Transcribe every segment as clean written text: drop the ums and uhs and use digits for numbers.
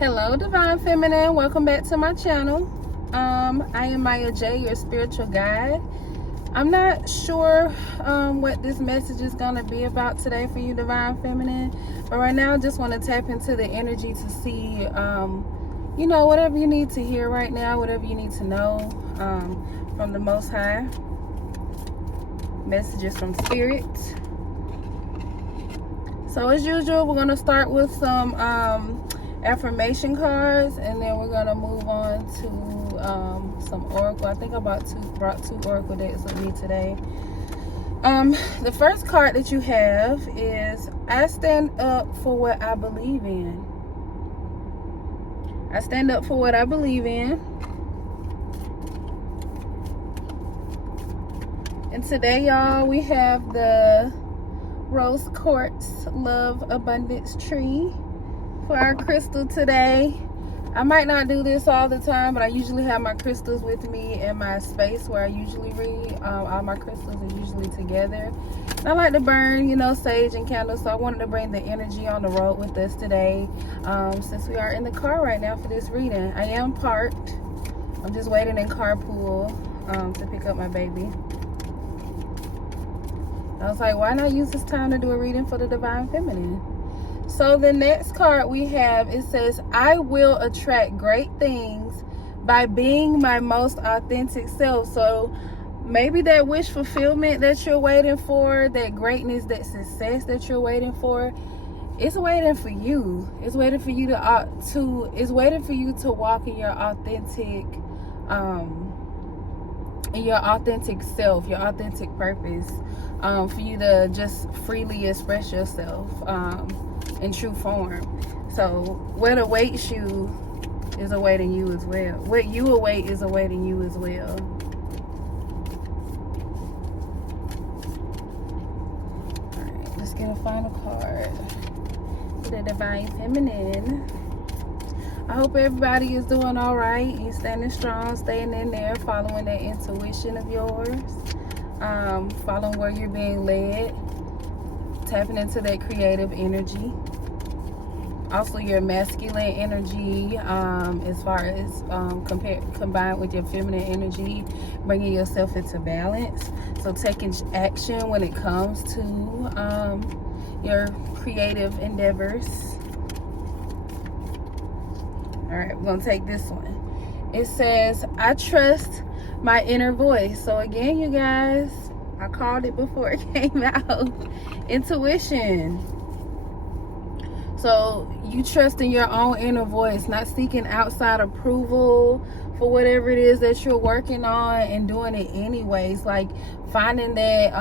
Hello, Divine Feminine. Welcome back to my channel. I am Miya Jha, your spiritual guide. I'm not sure what this message is going to be about today for you, Divine Feminine. But right now, I just want to tap into the energy to see, whatever you need to hear right now, whatever you need to know from the Most High. Messages from Spirit. So as usual, we're going to start with some affirmation cards, and then we're going to move on to some oracle. I think I brought two oracle decks with me today. The first card that you have is I stand up for what I believe in. I stand up for what I believe in. And today, y'all, we have the Rose Quartz Love Abundance Tree for our crystal today. I might not do this all the time, but I usually have my crystals with me in my space where I usually read. All my crystals are usually together. And I like to burn, sage and candles, so I wanted to bring the energy on the road with us today, since we are in the car right now for this reading. I am parked. I'm just waiting in carpool to pick up my baby. I was like, why not use this time to do a reading for the Divine Feminine? So the next card we have, it says, I will attract great things by being my most authentic self. So maybe that wish fulfillment that you're waiting for, that greatness, that success that you're waiting for, it's waiting for you. It's waiting for you to walk in your authentic self, your authentic purpose, for you to just freely express yourself in true form. So what awaits you is awaiting you as well. What you await is awaiting you as well. Alright, let's get a final card for the Divine Feminine. I hope everybody is doing all right. You're standing strong, staying in there, following that intuition of yours, following where you're being led, tapping into that creative energy. Also, your masculine energy, as far as combined with your feminine energy, bringing yourself into balance. So taking action when it comes to your creative endeavors. All right, we're going to take this one. It says, I trust my inner voice. So again, you guys, I called it before it came out. Intuition. So you trust in your own inner voice, not seeking outside approval for whatever it is that you're working on, and doing it anyways. Like finding that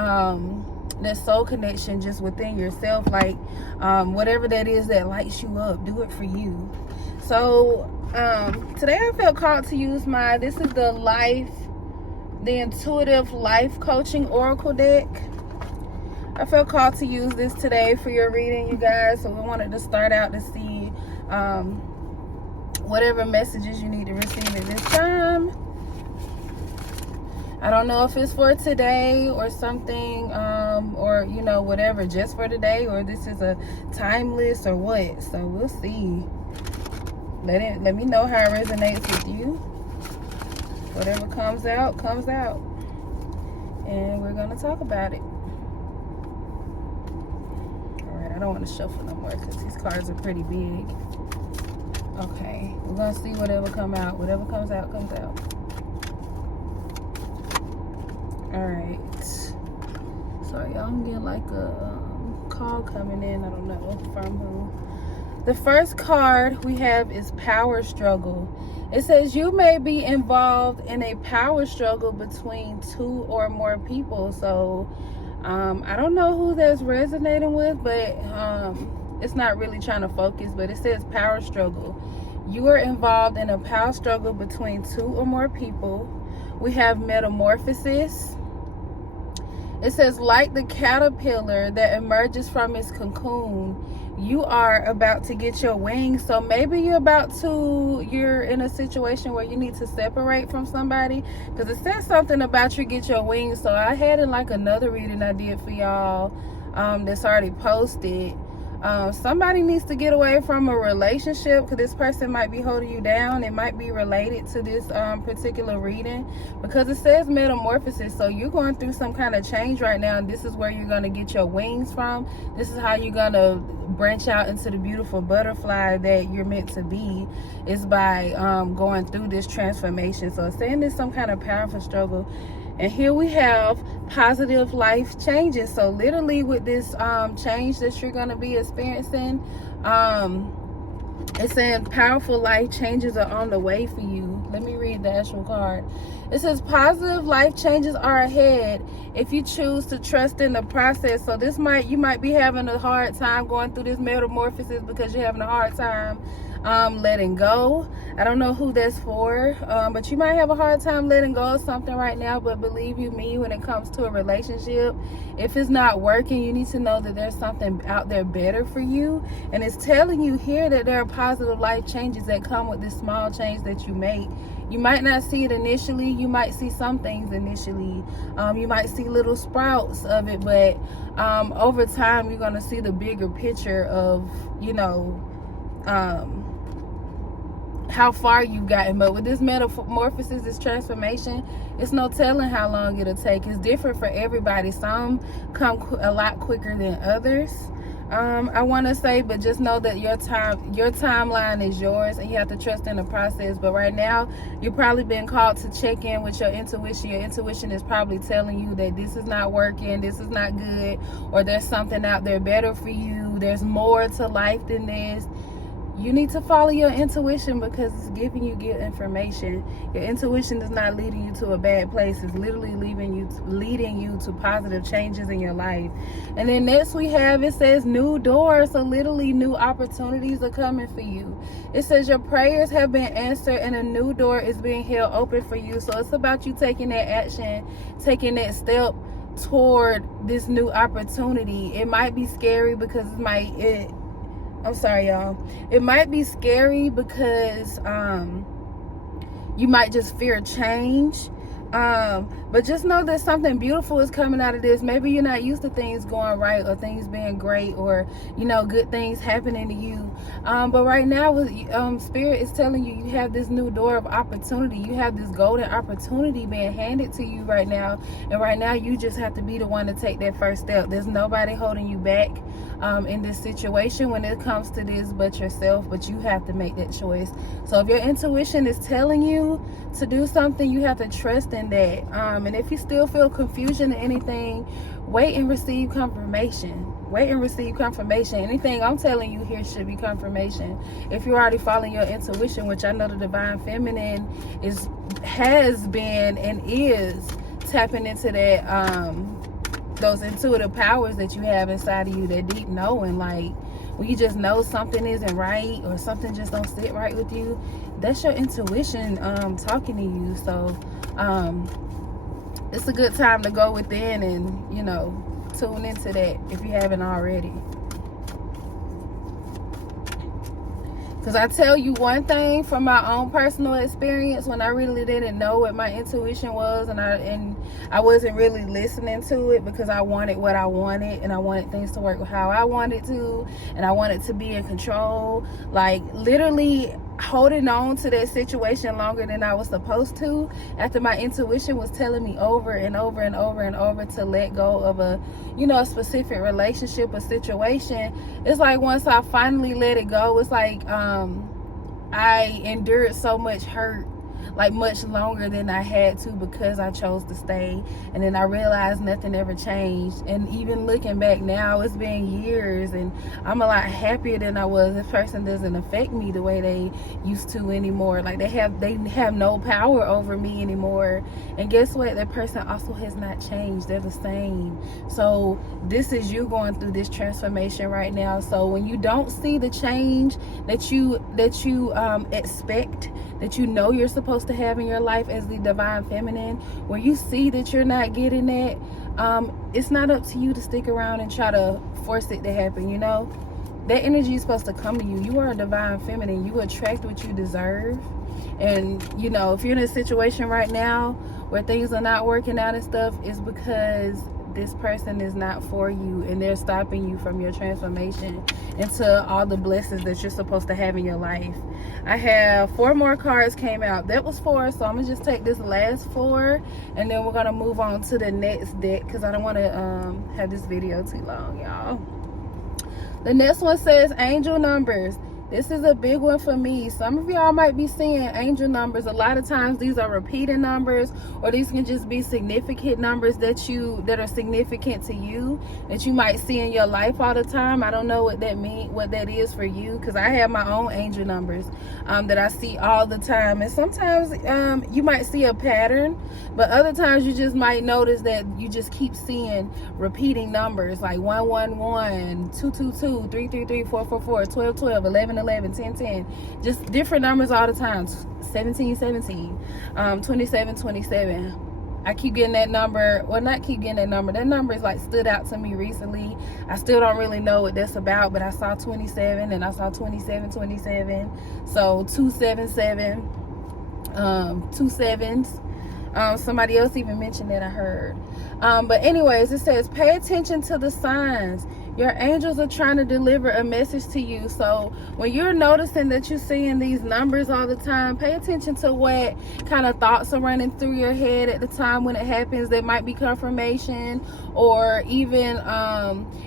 soul connection just within yourself. Like whatever that is that lights you up, do it for you. So today I felt called to use this is the Intuitive Life Coaching Oracle deck. I felt called to use this today for your reading, you guys. So we wanted to start out to see whatever messages you need to receive at this time. I don't know if it's for today or something, or whatever, just for today, or this is a timeless or what. So we'll see. Let me know how it resonates with you. Whatever comes out, comes out. And we're going to talk about it. Alright, I don't want to shuffle no more because these cards are pretty big. Okay, we're going to see whatever comes out. Whatever comes out, comes out. Alright. Sorry, y'all, I'm getting like a call coming in. I don't know from who. The first card we have is Power Struggle. It says you may be involved in a power struggle between two or more people. So I don't know who that's resonating with, but it's not really trying to focus, but it says power struggle. You are involved in a power struggle between two or more people. We have metamorphosis. It says, like the caterpillar that emerges from its cocoon, you are about to get your wings. So maybe you're in a situation where you need to separate from somebody, because it says something about you get your wings. So I had in like another reading I did for y'all that's already posted. Somebody needs to get away from a relationship, because this person might be holding you down. It might be related to this particular reading, because it says metamorphosis. So you're going through some kind of change right now, and this is where you're going to get your wings from. This is how you're going to branch out into the beautiful butterfly that you're meant to be, is by going through this transformation. So it's saying there's some kind of powerful struggle. And here we have positive life changes. So literally with this change that you're going to be experiencing, it's saying powerful life changes are on the way for you. Let me read the actual card. It says positive life changes are ahead if you choose to trust in the process. So you might be having a hard time going through this metamorphosis because you're having a hard time letting go. I don't know who that's for, but you might have a hard time letting go of something right now. But believe you me, when it comes to a relationship, if it's not working, you need to know that there's something out there better for you. And it's telling you here that there are positive life changes that come with this small change that you make. You might not see it initially. You might see some things initially. You might see little sprouts of it, but over time, you're going to see the bigger picture of, how far you've gotten. But with this metamorphosis, this transformation, it's no telling how long it'll take. It's different for everybody. Some come a lot quicker than others, I want to say, but just know that your timeline is yours, and you have to trust in the process. But right now, you're probably being called to check in with your intuition. Your intuition is probably telling you that this is not working, this is not good, or there's something out there better for you. There's more to life than this. You need to follow your intuition, because it's giving you good information. Your intuition is not leading you to a bad place. It's literally leading you to positive changes in your life. And then next we have, it says new doors. So literally new opportunities are coming for you. It says your prayers have been answered and a new door is being held open for you. So it's about you taking that action, taking that step toward this new opportunity. It might be scary because I'm sorry, y'all. It might be scary because you might just fear change. But just know that something beautiful is coming out of this. Maybe you're not used to things going right, or things being great, or good things happening to you. But right now, with Spirit is telling you, you have this new door of opportunity. You have this golden opportunity being handed to you right now. And right now, you just have to be the one to take that first step. There's nobody holding you back in this situation when it comes to this but yourself. But you have to make that choice. So if your intuition is telling you to do something, you have to trust in that. And if you still feel confusion or anything, wait and receive confirmation. Wait and receive confirmation. Anything I'm telling you here should be confirmation. If you're already following your intuition, which I know the Divine Feminine has been and is tapping into that, those intuitive powers that you have inside of you, that deep knowing, like when you just know something isn't right or something just don't sit right with you, that's your intuition talking to you. So it's a good time to go within and tune into that if you haven't already. Because I tell you one thing from my own personal experience, when I really didn't know what my intuition was, and I wasn't really listening to it because I wanted what I wanted, and I wanted things to work how I wanted to, and I wanted to be in control. Like literally holding on to that situation longer than I was supposed to, after my intuition was telling me over and over and over and over to let go of a specific relationship or situation. It's like once I finally let it go, it's like I endured so much hurt, like much longer than I had to, because I chose to stay. And then I realized nothing ever changed. And even looking back now, it's been years, and I'm a lot happier than I was. This person doesn't affect me the way they used to anymore. Like they have no power over me anymore. And guess what? That person also has not changed. They're the same. So this is you going through this transformation right now. So when you don't see the change that you expect, that you're supposed to have in your life as the Divine Feminine, when you see that you're not getting that, it's not up to you to stick around and try to force it to happen. That energy is supposed to come to you. You are a Divine Feminine. You attract what you deserve. And if you're in a situation right now where things are not working out and stuff, it's because this person is not for you, and they're stopping you from your transformation into all the blessings that you're supposed to have in your life. I have 4 more cards came out. That was 4, so I'm gonna just take this last 4, and then we're gonna move on to the next deck, because I don't want to have this video too long, y'all. The next one says angel numbers. This is a big one for me. Some of y'all might be seeing angel numbers. A lot of times these are repeating numbers, or these can just be significant numbers that are significant to you, that you might see in your life all the time. I don't know what that is for you, because I have my own angel numbers that I see all the time. And sometimes you might see a pattern, but other times you just might notice that you just keep seeing repeating numbers, like 111, 222, 333, 444, 1212, 1111, 1010, just different numbers all the time. 1717, 2727. I keep getting that number. Well, not keep getting that number. That number is like stood out to me recently. I still don't really know what that's about, but I saw 27 and I saw 2727. So 277, 2 sevens. Somebody else even mentioned that, I heard. But anyways, it says pay attention to the signs. Your angels are trying to deliver a message to you. So when you're noticing that you're seeing these numbers all the time, pay attention to what kind of thoughts are running through your head at the time when it happens. There might be confirmation, or even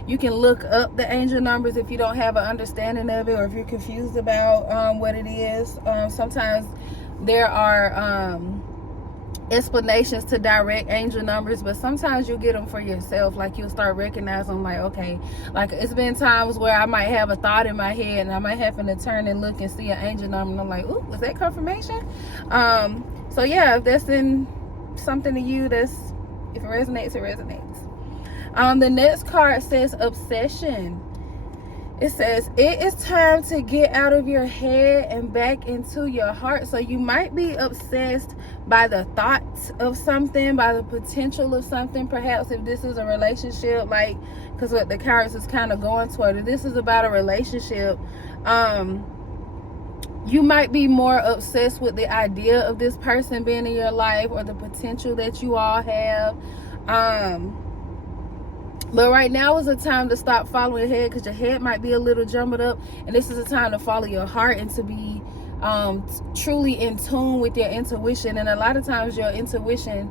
you can look up the angel numbers if you don't have an understanding of it, or if you're confused about what it is. Sometimes there are explanations to direct angel numbers, but sometimes you'll get them for yourself. Like, you'll start recognizing them, like, okay, like it's been times where I might have a thought in my head and I might happen to turn and look and see an angel number, and I'm like, ooh, was that confirmation? So yeah, if that's in something to you, if it resonates, it resonates. The next card says obsession. It says it is time to get out of your head and back into your heart. So you might be obsessed by the thoughts of something, by the potential of something. Perhaps if this is a relationship, like, because what the cards is kind of going toward, if this is about a relationship, you might be more obsessed with the idea of this person being in your life, or the potential that you all have. But right now is a time to stop following your head, because your head might be a little jumbled up, and this is a time to follow your heart and to be truly in tune with your intuition. And a lot of times your intuition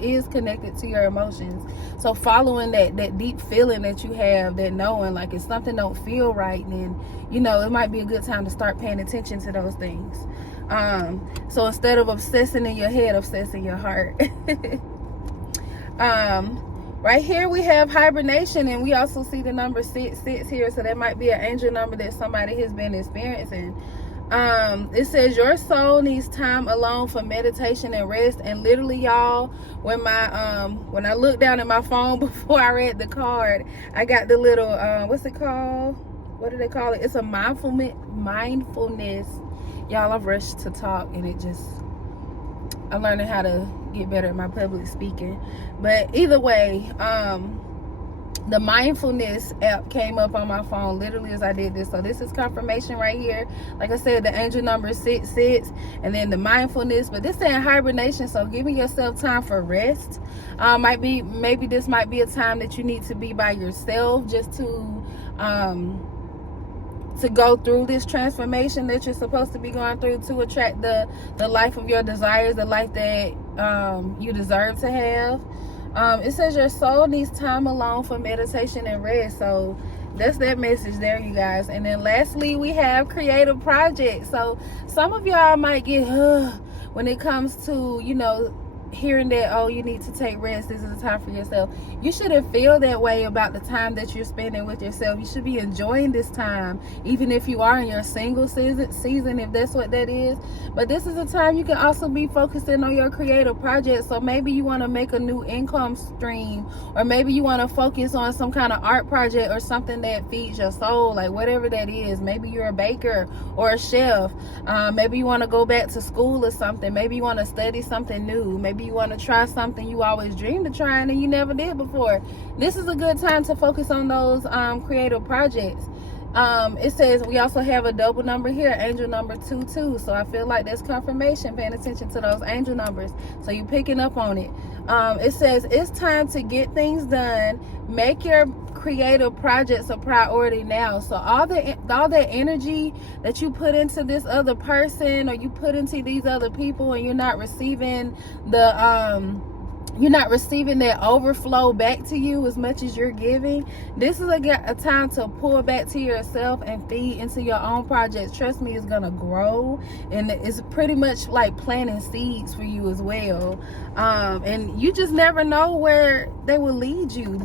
is connected to your emotions. So following that deep feeling that you have, that knowing, like, if something don't feel right, then it might be a good time to start paying attention to those things. So instead of obsessing in your head, obsess in your heart. Right here we have hibernation, and we also see the number 666 here, so that might be an angel number that somebody has been experiencing. It says your soul needs time alone for meditation and rest. And literally, y'all, when I looked down at my phone before I read the card, I got the little what's it called? What do they call it? It's a mindfulness. Y'all, I've rushed to talk, and I'm learning how to get better at my public speaking. But either way, the mindfulness app came up on my phone literally as I did this. So this is confirmation right here. Like I said, the angel number 66, and then the mindfulness. But this saying hibernation, so giving yourself time for rest. Maybe this might be a time that you need to be by yourself, just to go through this transformation that you're supposed to be going through, to attract the life of your desires, the life that you deserve to have. It says your soul needs time alone for meditation and rest. So that's that message there, you guys. And then lastly, we have creative projects. So some of y'all might get when it comes to hearing that, oh, you need to take rest, this is a time for yourself. You shouldn't feel that way about the time that you're spending with yourself. You should be enjoying this time, even if you are in your single season, if that's what that is. But this is a time you can also be focusing on your creative projects. So maybe you want to make a new income stream, or maybe you want to focus on some kind of art project or something that feeds your soul, like whatever that is. Maybe you're a baker or a chef. Maybe you want to go back to school or something. Maybe you want to study something new. Maybe you want to try something you always dreamed of trying and you never did before. This is a good time to focus on those creative projects. It says we also have a double number here, angel number 22. So I feel like that's confirmation, paying attention to those angel numbers. So you picking up on it. It says it's time to get things done. Make your creative projects a priority now. So all that energy that you put into this other person, or you put into these other people, and you're not receiving that overflow back to you as much as you're giving. This is a time to pull back to yourself and feed into your own projects. Trust me, it's gonna grow, and it's pretty much like planting seeds for you as well. And you just never know where they will lead you.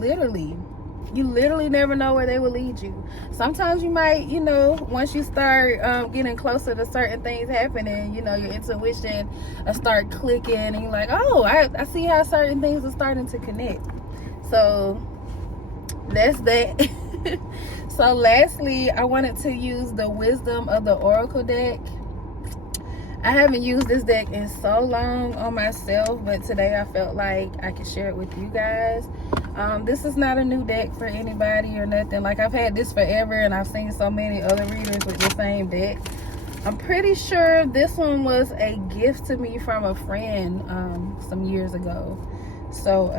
You literally never know where they will lead you. Sometimes you might, once you start getting closer to certain things happening, your intuition will start clicking, and you're like, oh, I see how certain things are starting to connect. So that's that. So lastly, I wanted to use the Wisdom of the Oracle deck. I haven't used this deck in so long on myself, but today I felt like I could share it with you guys. This is not a new deck for anybody or nothing. Like, I've had this forever, and I've seen so many other readers with the same deck. I'm pretty sure this one was a gift to me from a friend some years ago. So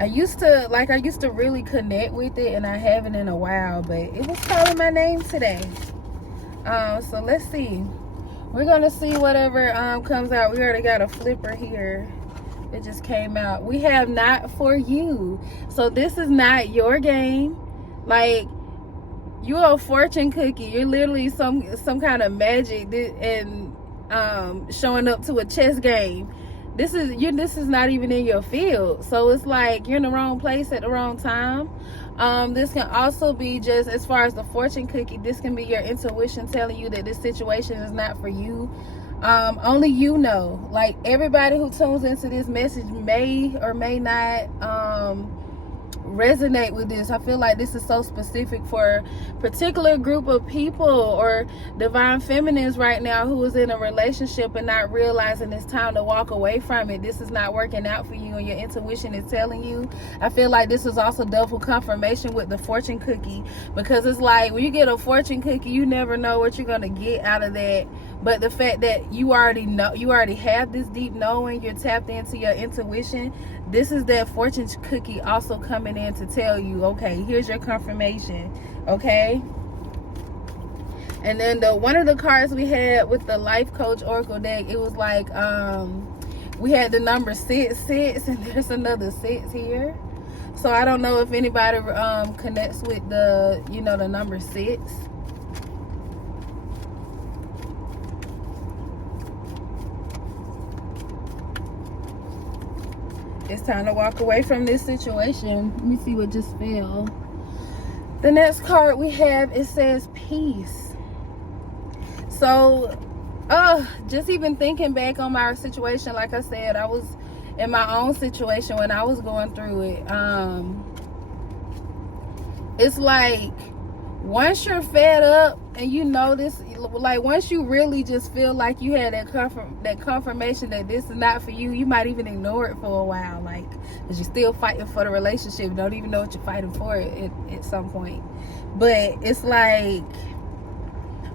I used to really connect with it, and I haven't in a while, but it was calling my name today. So let's see. We're gonna see whatever comes out. We already got a flipper here. It just came out. We have not for you. So this is not your game. Like, you're a fortune cookie. You're literally some kind of magic and showing up to a chess game. This is not even in your field. So it's like you're in the wrong place at the wrong time. This can also be, just as far as the fortune cookie, this can be your intuition telling you that this situation is not for you. Only you know. Like, everybody who tunes into this message may or may not resonate with this. I feel like this is so specific for a particular group of people, or divine feminines right now, who is in a relationship and not realizing it's time to walk away from it. This is not working out for you, and your intuition is telling you. I feel like this is also double confirmation with the fortune cookie, because it's like when you get a fortune cookie, you never know what you're gonna get out of that. But the fact that you already know, you already have this deep knowing, you're tapped into your intuition. This is that fortune cookie also coming in to tell you, okay, here's your confirmation, okay? And then one of the cards we had with the Life Coach Oracle deck, it was like, we had the number 666, and there's another 6 here. So I don't know if anybody connects with the, the number 6. It's time to walk away from this situation. Let me see what just fell. The next card we have, it says peace. So, just even thinking back on my situation, like I said, I was in my own situation when I was going through it. It's like, once you're fed up and you know this, like once you really just feel like you had that confirmation that this is not for you, you might even ignore it for a while, like, because you're still fighting for the relationship. You don't even know what you're fighting for at some point. But it's like,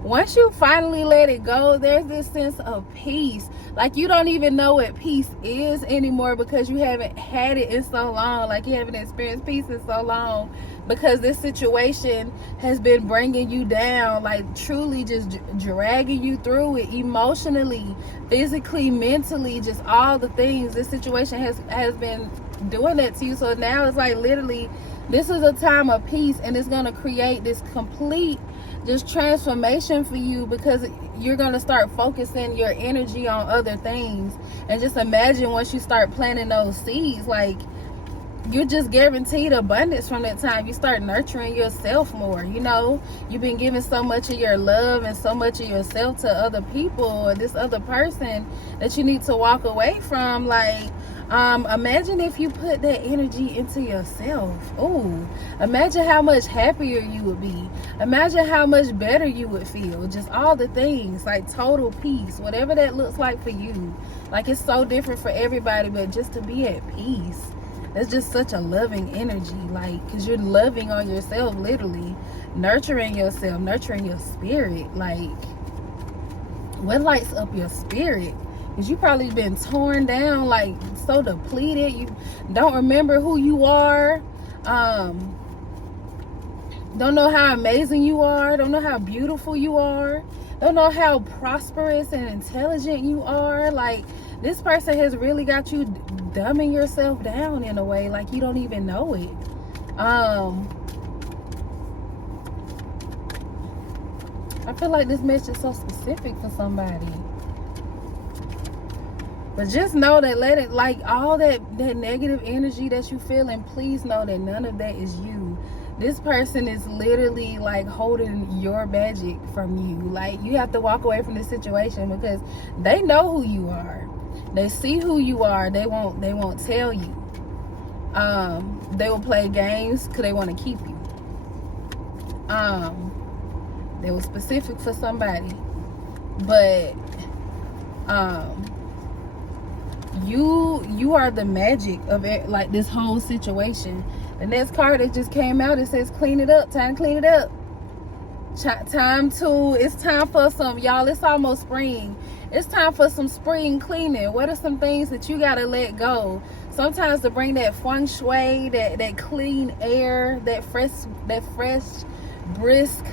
once you finally let it go, there's this sense of peace. Like, you don't even know what peace is anymore, because you haven't had it in so long. Like, you haven't experienced peace in so long, because this situation has been bringing you down, like truly just dragging you through it emotionally, physically, mentally, just all the things. This situation has been doing that to you. So now it's like, literally, this is a time of peace, and it's going to create this complete just transformation for you, because you're going to start focusing your energy on other things. And just imagine, once you start planting those seeds, like, you're just guaranteed abundance from that time. You start nurturing yourself more. You've been giving so much of your love and so much of yourself to other people, or this other person that you need to walk away from. Like, imagine if you put that energy into yourself. Oh, imagine how much happier you would be. Imagine how much better you would feel. Just all the things, like total peace, whatever that looks like for you. Like, it's so different for everybody, but just to be at peace. That's just such a loving energy, like, because you're loving on yourself, literally nurturing yourself, nurturing your spirit. Like, what lights up your spirit? Because you probably been torn down, like so depleted, you don't remember who you are, don't know how amazing you are, don't know how beautiful you are, don't know how prosperous and intelligent you are. Like, this person has really got you dumbing yourself down in a way, like you don't even know it. I feel like this message is so specific for somebody. But just know that, let it, like, all that negative energy that you feeling, please know that none of that is you. This person is literally like holding your magic from you. Like, you have to walk away from this situation because they know who you are. They see who you are. They won't tell you. They will play games because they want to keep you. They were specific for somebody, but you are the magic of it, like, this whole situation. The next card that just came out, it says clean it up. Time to clean it up. It's time for some, y'all, it's almost spring. It's time for some spring cleaning. What are some things that you gotta let go? Sometimes to bring that feng shui, that clean air, that fresh brisk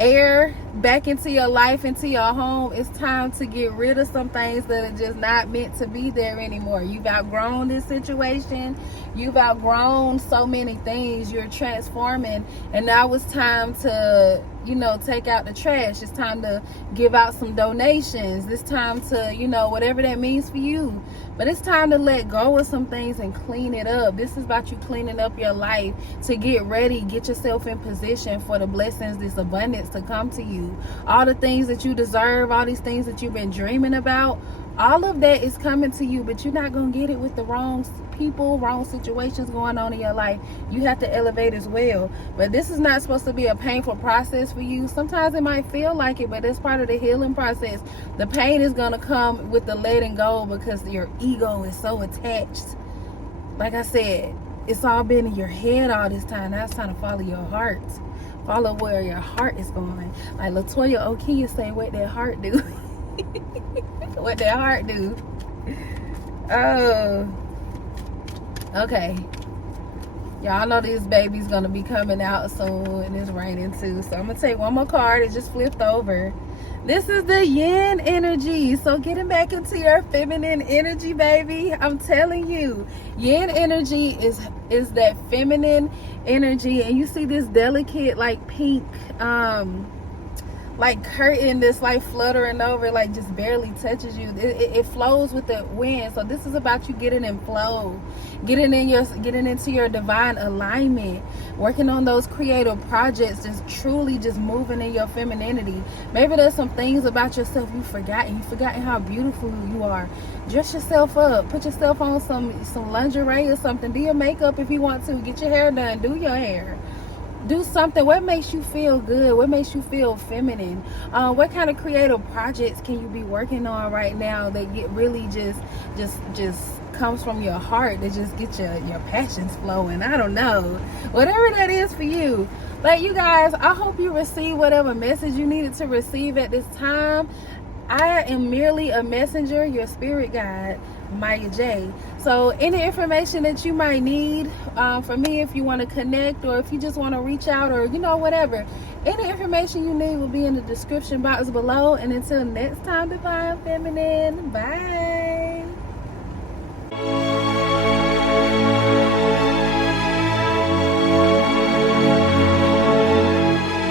air back into your life, into your home. It's time to get rid of some things that are just not meant to be there anymore. You've outgrown this situation. You've outgrown so many things. You're transforming, and now it's time to, you know, take out the trash. It's time to give out some donations. It's time to, you know, whatever that means for you. But it's time to let go of some things and clean it up. This is about you cleaning up your life to get ready, get yourself in position for the blessings, this abundance to come to you. All the things that you deserve, all these things that you've been dreaming about, all of that is coming to you, but you're not going to get it with the wrong people, wrong situations going on in your life. You have to elevate as well. But this is not supposed to be a painful process for you. Sometimes it might feel like it, but it's part of the healing process. The pain is going to come with the letting go because your ego is so attached. Like I said, it's all been in your head all this time. Now it's time to follow your heart. Follow where your heart is going. Like Latoya O'Keefe say, what that heart do. What that heart do. Oh, okay, y'all know this baby's gonna be coming out soon, and it's raining too, so I'm gonna take one more card. It just flipped over. This is the yin energy. So getting back into your feminine energy, baby. I'm telling you, yin energy is that feminine energy. And you see this delicate, like, pink like curtain that's like fluttering over, like just barely touches you. It flows with the wind. So this is about you getting in flow, getting into your divine alignment, working on those creative projects, just truly just moving in your femininity. Maybe there's some things about yourself you've forgotten how beautiful you are. Dress yourself up, put yourself on some lingerie or something. Do your makeup if you want to, get your hair done, do your hair. Do something. What makes you feel good? What makes you feel feminine? What kind of creative projects can you be working on right now that get really just comes from your heart, that just get your passions flowing? I don't know. Whatever that is for you. But you guys, I hope you receive whatever message you needed to receive at this time. I am merely a messenger, your spirit guide, Miya Jha. So any information that you might need from me, if you want to connect or if you just want to reach out, or whatever, any information you need will be in the description box below. And until next time, divine feminine, bye.